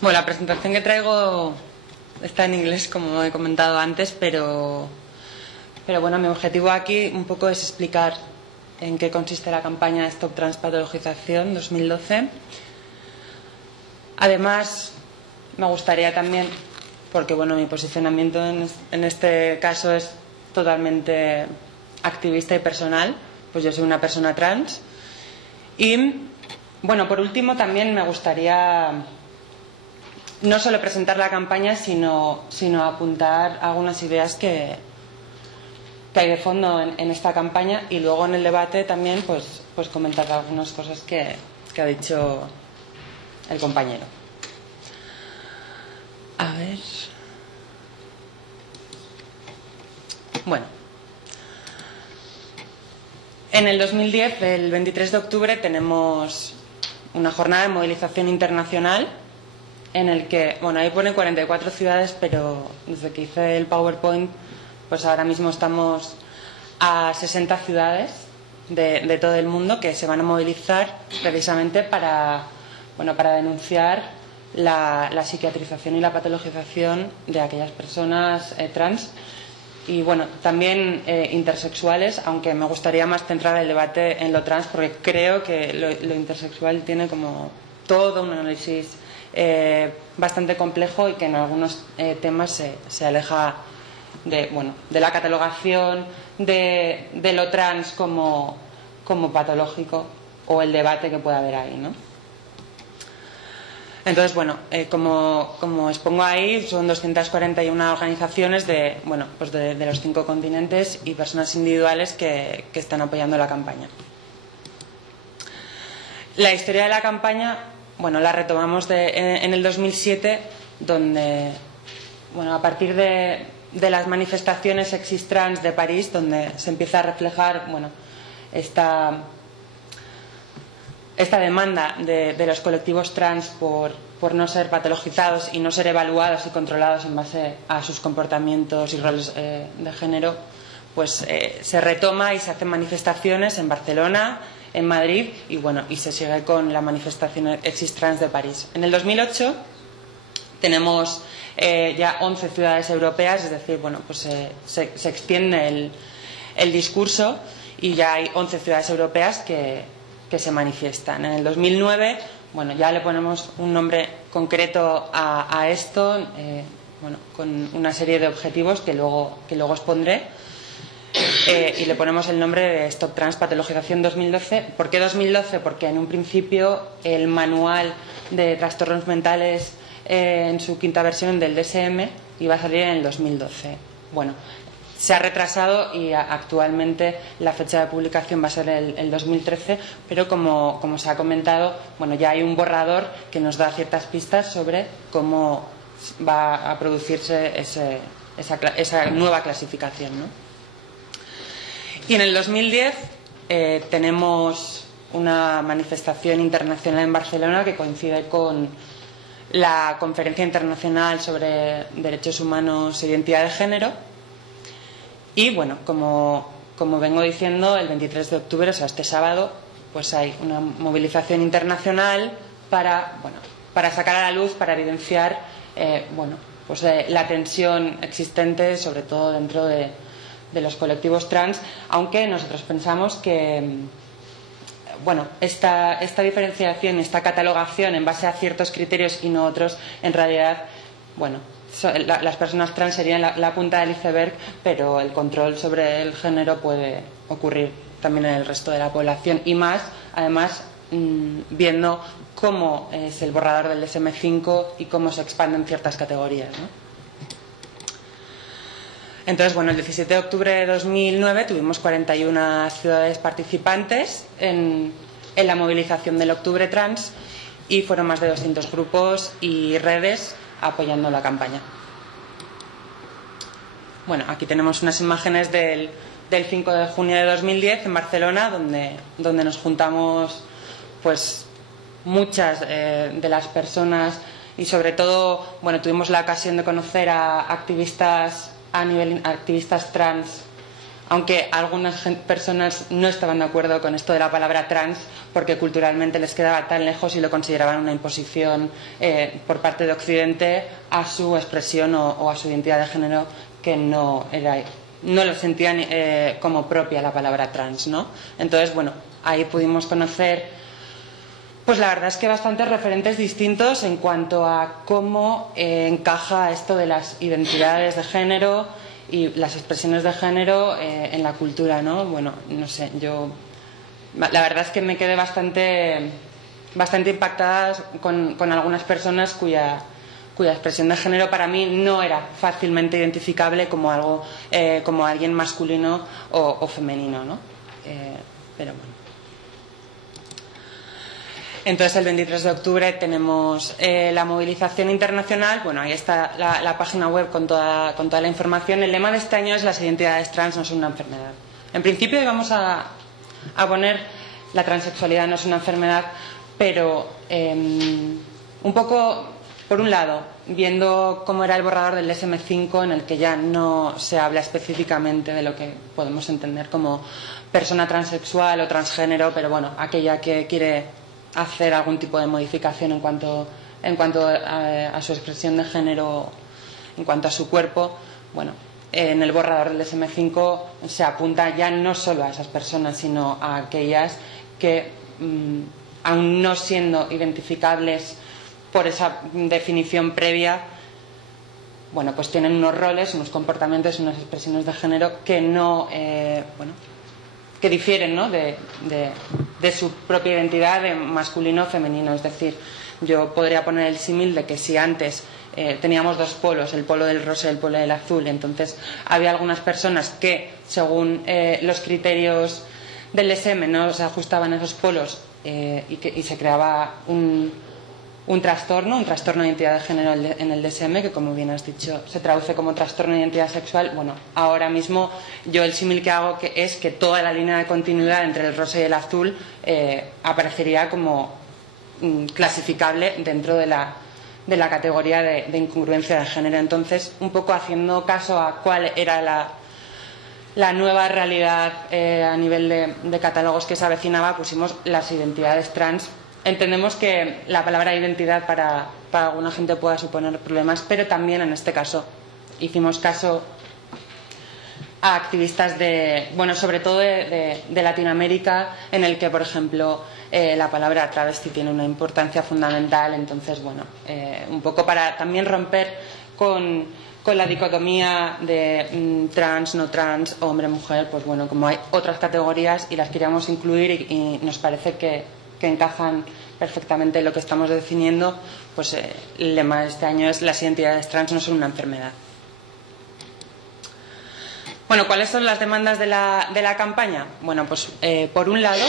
Bueno, la presentación que traigo está en inglés, como he comentado antes, pero bueno, mi objetivo aquí un poco es explicar en qué consiste la campaña Stop Transpatologización 2012. Además, me gustaría también, porque bueno, mi posicionamiento en este caso es totalmente activista y personal, pues yo soy una persona trans. Y bueno, por último también me gustaría no solo presentar la campaña, sino apuntar algunas ideas que hay de fondo en esta campaña, y luego en el debate también pues comentar algunas cosas que ha dicho el compañero. A ver. Bueno. En el 2010, el 23 de octubre, tenemos una jornada de movilización internacional en el que, bueno, ahí pone 44 ciudades, pero desde que hice el PowerPoint, pues ahora mismo estamos a 60 ciudades de todo el mundo que se van a movilizar precisamente para denunciar la psiquiatrización y la patologización de aquellas personas trans y bueno, también intersexuales, aunque me gustaría más centrar el debate en lo trans, porque creo que lo intersexual tiene como todo un análisis bastante complejo y que en algunos temas se aleja de la catalogación de lo trans como patológico, o el debate que pueda haber ahí, ¿no? Entonces, bueno, como expongo ahí, son 241 organizaciones de los 5 continentes y personas individuales que están apoyando la campaña. La historia de la campaña, bueno, la retomamos en el 2007, donde, bueno, a partir de las manifestaciones Exis-Trans de París, donde se empieza a reflejar, bueno, esta demanda de los colectivos trans por no ser patologizados y no ser evaluados y controlados en base a sus comportamientos y roles de género, pues se retoma y se hacen manifestaciones en Barcelona, en Madrid y se sigue con la manifestación Exis-Trans de París. En el 2008 tenemos ya 11 ciudades europeas, es decir, bueno, pues se extiende el discurso y ya hay 11 ciudades europeas que se manifiestan. En el 2009, bueno, ya le ponemos un nombre concreto a esto, con una serie de objetivos que luego expondré, y le ponemos el nombre de Stop Transpatologización 2012. ¿Por qué 2012? Porque en un principio el manual de trastornos mentales en su 5ª versión del DSM iba a salir en el 2012. Bueno, se ha retrasado y actualmente la fecha de publicación va a ser el 2013, pero como se ha comentado, bueno, ya hay un borrador que nos da ciertas pistas sobre cómo va a producirse esa nueva clasificación, ¿no? Y en el 2010 tenemos una manifestación internacional en Barcelona que coincide con la Conferencia Internacional sobre Derechos Humanos e Identidad de Género. Y bueno, como vengo diciendo, el 23 de octubre, o sea, este sábado, pues hay una movilización internacional para sacar a la luz, para evidenciar la tensión existente, sobre todo dentro de los colectivos trans, aunque nosotros pensamos que esta diferenciación, esta catalogación en base a ciertos criterios y no otros, en realidad, las personas trans serían la punta del iceberg, pero el control sobre el género puede ocurrir también en el resto de la población, y más, además, viendo cómo es el borrador del DSM-5 y cómo se expanden ciertas categorías, ¿no? Entonces, bueno, el 17 de octubre de 2009 tuvimos 41 ciudades participantes en la movilización del Octubre Trans, y fueron más de 200 grupos y redes apoyando la campaña. Bueno, aquí tenemos unas imágenes del 5 de junio de 2010 en Barcelona, donde nos juntamos pues muchas de las personas, y sobre todo, bueno, tuvimos la ocasión de conocer a activistas trans aunque algunas personas no estaban de acuerdo con esto de la palabra trans porque culturalmente les quedaba tan lejos y lo consideraban una imposición por parte de Occidente a su expresión o a su identidad de género, que no lo sentían como propia la palabra trans, ¿no? Entonces, bueno, ahí pudimos conocer, pues la verdad es que bastantes referentes distintos en cuanto a cómo encaja esto de las identidades de género y las expresiones de género en la cultura, ¿no? Bueno, no sé, yo la verdad es que me quedé bastante impactada con algunas personas cuya expresión de género para mí no era fácilmente identificable como algo como alguien masculino o femenino, ¿no? Pero bueno. Entonces, el 23 de octubre tenemos la movilización internacional. Bueno, ahí está la página web con toda la información. El lema de este año es: las identidades trans no son una enfermedad. En principio íbamos a poner la transexualidad no es una enfermedad, pero un poco, por un lado, viendo cómo era el borrador del DSM-5, en el que ya no se habla específicamente de lo que podemos entender como persona transexual o transgénero, pero bueno, aquella que quiere hacer algún tipo de modificación en cuanto a su expresión de género, en cuanto a su cuerpo. Bueno, en el borrador del DSM-5 se apunta ya no solo a esas personas, sino a aquellas que, aun no siendo identificables por esa definición previa, bueno, pues tienen unos roles, unos comportamientos, unas expresiones de género que no, que difieren, ¿no?, de su propia identidad de masculino o femenino. Es decir, yo podría poner el símil de que si antes teníamos dos polos, el polo del rosa y el polo del azul, entonces había algunas personas que, según los criterios del DSM, no se ajustaban a esos polos y se creaba un trastorno de identidad de género en el DSM, que, como bien has dicho, se traduce como trastorno de identidad sexual. Bueno, ahora mismo yo el símil que hago es que toda la línea de continuidad entre el rosa y el azul aparecería como clasificable dentro de la categoría de incongruencia de género. Entonces, un poco haciendo caso a cuál era la nueva realidad a nivel de catálogos que se avecinaba, pusimos las identidades trans. Entendemos que la palabra identidad para alguna gente pueda suponer problemas, pero también en este caso hicimos caso a activistas sobre todo de Latinoamérica, en el que, por ejemplo, la palabra travesti tiene una importancia fundamental. Entonces, bueno, un poco para también romper con la dicotomía de trans, no trans, hombre, mujer, pues bueno, como hay otras categorías y las queríamos incluir y nos parece que encajan perfectamente en lo que estamos definiendo, pues el lema de este año es: las identidades trans no son una enfermedad. Bueno, ¿cuáles son las demandas de la campaña? Bueno, pues por un lado,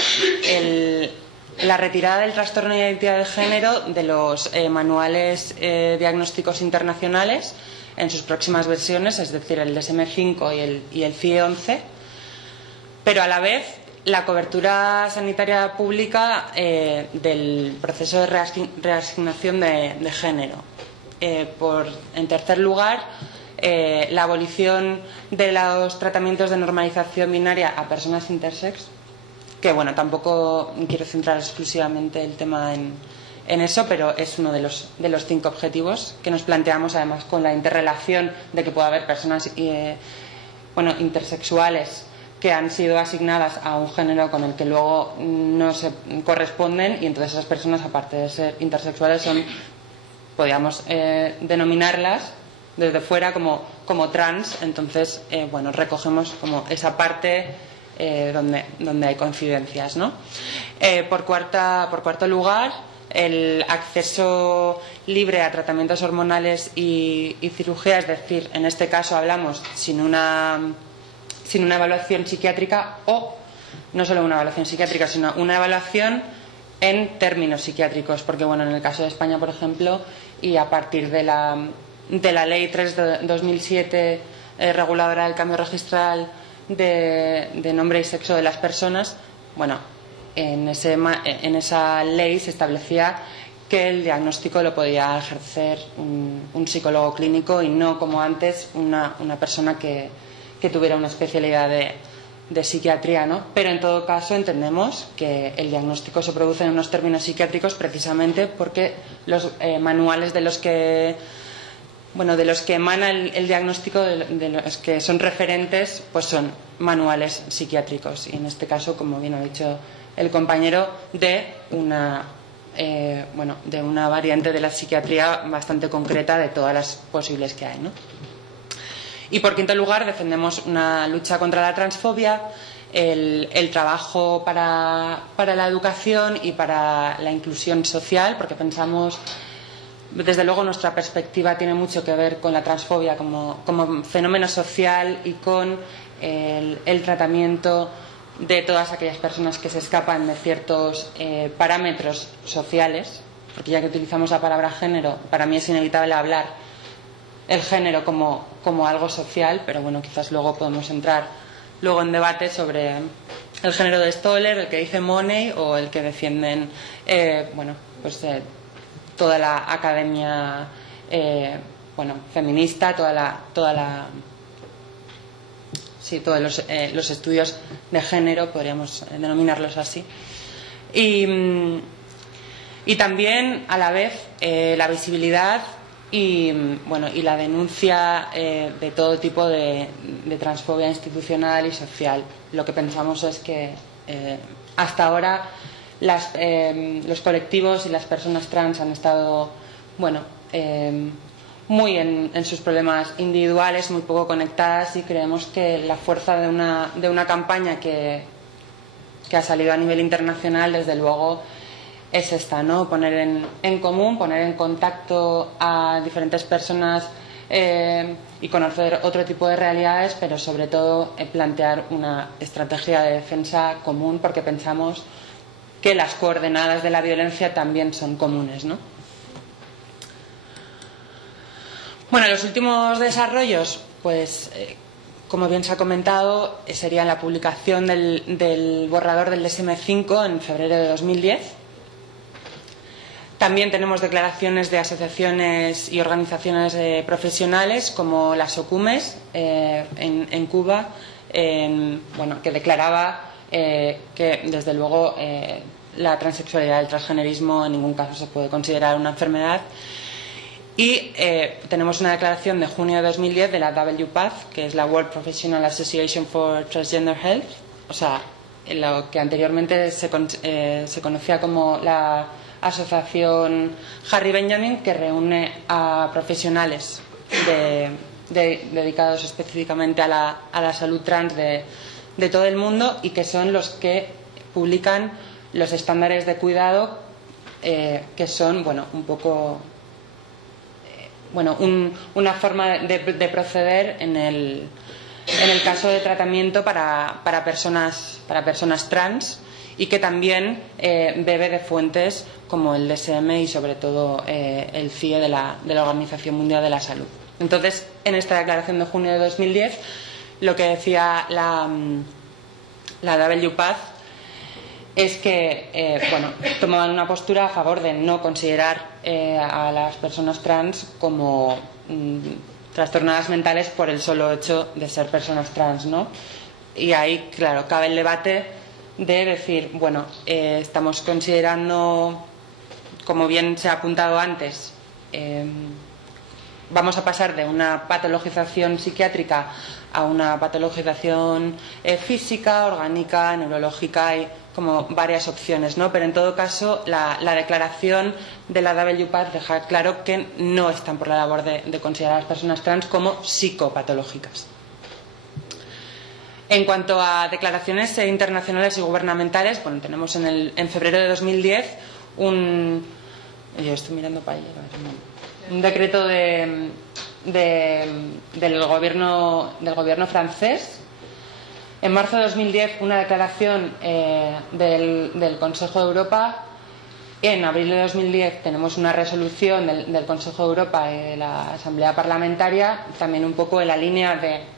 la retirada del trastorno de identidad de género de los manuales diagnósticos internacionales en sus próximas versiones, es decir, el DSM-5 y el CIE-11, pero a la vez la cobertura sanitaria pública del proceso de reasignación de género. En tercer lugar, la abolición de los tratamientos de normalización binaria a personas intersex, que bueno, tampoco quiero centrar exclusivamente el tema en eso, pero es uno de los 5 objetivos que nos planteamos, además con la interrelación de que pueda haber personas intersexuales que han sido asignadas a un género con el que luego no se corresponden, y entonces esas personas, aparte de ser intersexuales, podríamos denominarlas desde fuera como trans. Entonces, recogemos como esa parte donde hay coincidencias, ¿no? Por cuarto lugar, el acceso libre a tratamientos hormonales y cirugía, es decir, en este caso hablamos sin una evaluación psiquiátrica, o no solo una evaluación psiquiátrica, sino una evaluación en términos psiquiátricos, porque bueno, en el caso de España, por ejemplo, y a partir de la Ley 3 de 2007, reguladora del cambio registral de nombre y sexo de las personas, bueno, en esa ley se establecía que el diagnóstico lo podía ejercer un psicólogo clínico y no, como antes, una persona que tuviera una especialidad de psiquiatría, ¿no? Pero en todo caso entendemos que el diagnóstico se produce en unos términos psiquiátricos precisamente porque los manuales de los que emana el diagnóstico, de los que son referentes, pues son manuales psiquiátricos, y en este caso, como bien ha dicho el compañero, de una variante de la psiquiatría bastante concreta de todas las posibles que hay, ¿no? Y por quinto lugar, defendemos una lucha contra la transfobia, el trabajo para la educación y para la inclusión social, porque pensamos, desde luego nuestra perspectiva tiene mucho que ver con la transfobia como fenómeno social y con el tratamiento de todas aquellas personas que se escapan de ciertos parámetros sociales, porque ya que utilizamos la palabra género, para mí es inevitable hablar el género como algo social, pero bueno, quizás luego podemos entrar en debate sobre el género de Stoller, el que dice Money o el que defienden toda la academia feminista, todos los estudios de género, podríamos denominarlos así. Y también, a la vez, la visibilidad y la denuncia de todo tipo de transfobia institucional y social. Lo que pensamos es que hasta ahora los colectivos y las personas trans han estado muy en sus problemas individuales, muy poco conectadas, y creemos que la fuerza de una campaña que ha salido a nivel internacional, desde luego, es esta, ¿no? Poner en común, poner en contacto a diferentes personas y conocer otro tipo de realidades, pero sobre todo plantear una estrategia de defensa común, porque pensamos que las coordenadas de la violencia también son comunes, ¿no? Bueno, los últimos desarrollos, pues como bien se ha comentado, sería la publicación del borrador del DSM-5 en febrero de 2010. También tenemos declaraciones de asociaciones y organizaciones profesionales como las OCUMES en Cuba, que declaraba que, desde luego, la transexualidad y el transgenerismo en ningún caso se puede considerar una enfermedad. Y tenemos una declaración de junio de 2010 de la WPATH, que es la World Professional Association for Transgender Health, o sea, lo que anteriormente se conocía como la Asociación Harry Benjamin, que reúne a profesionales dedicados específicamente a la salud trans de todo el mundo, y que son los que publican los estándares de cuidado, que son un poco una forma de proceder en el caso de tratamiento para personas trans, y que también bebe de fuentes como el DSM y sobre todo el CIE de la Organización Mundial de la Salud. Entonces, en esta declaración de junio de 2010, lo que decía la WPATH es que tomaban una postura a favor de no considerar a las personas trans como trastornadas mentales por el solo hecho de ser personas trans, ¿no? Y ahí, claro, cabe el debate de decir, estamos considerando, como bien se ha apuntado antes, vamos a pasar de una patologización psiquiátrica a una patologización física, orgánica, neurológica. Hay como varias opciones, ¿no? Pero en todo caso, la declaración de la WPATH deja claro que no están por la labor de considerar a las personas trans como psicopatológicas. En cuanto a declaraciones internacionales y gubernamentales, tenemos en febrero de 2010 un decreto del gobierno francés. En marzo de 2010 una declaración del Consejo de Europa. En abril de 2010 tenemos una resolución del Consejo de Europa y de la Asamblea Parlamentaria, también un poco en la línea de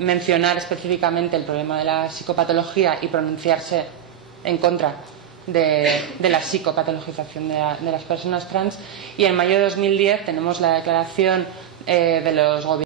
mencionar específicamente el problema de la psicopatología y pronunciarse en contra de la psicopatologización de las personas trans. Y en mayo de 2010 tenemos la declaración de los gobiernos